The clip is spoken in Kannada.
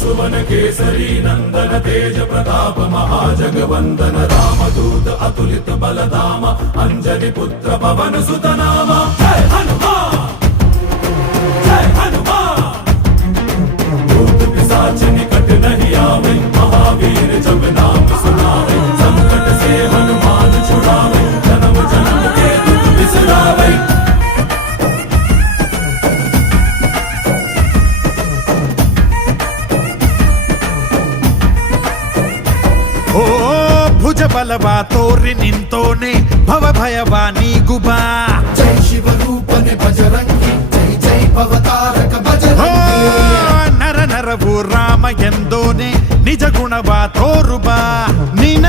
सुवन केसरी नंदन तेज प्रताप महाजगवंदन रामदूत अतुलित बलधाम अंजनी पुत्र पवन सुत नाम जय हनुमान जय हनुमान भूत पिशाच निकट नहीं आवे महावीर जब नाम सुनावे संकट से हनुमान छुड़ावे जन्म जन्म के दुख बिसरावे ಓ ಭುಜ ಬಲವಾ ತೋರಿ ನಿಂತೋನೆ ಭವ ಭಯವಾ ನೀಗುಬಾ ಜೈ ಶಿವ ರೂಪನೆ ಬಜರಂಗಿ ಜೈ ಜೈ ಭವತಾರಕ ಬಜರಂಗಿ ನರ ನರವು ರಾಮ ಎಂದೋನೆ ನಿಜ ಗುಣವಾ ತೋರುಬಾ ನಿನ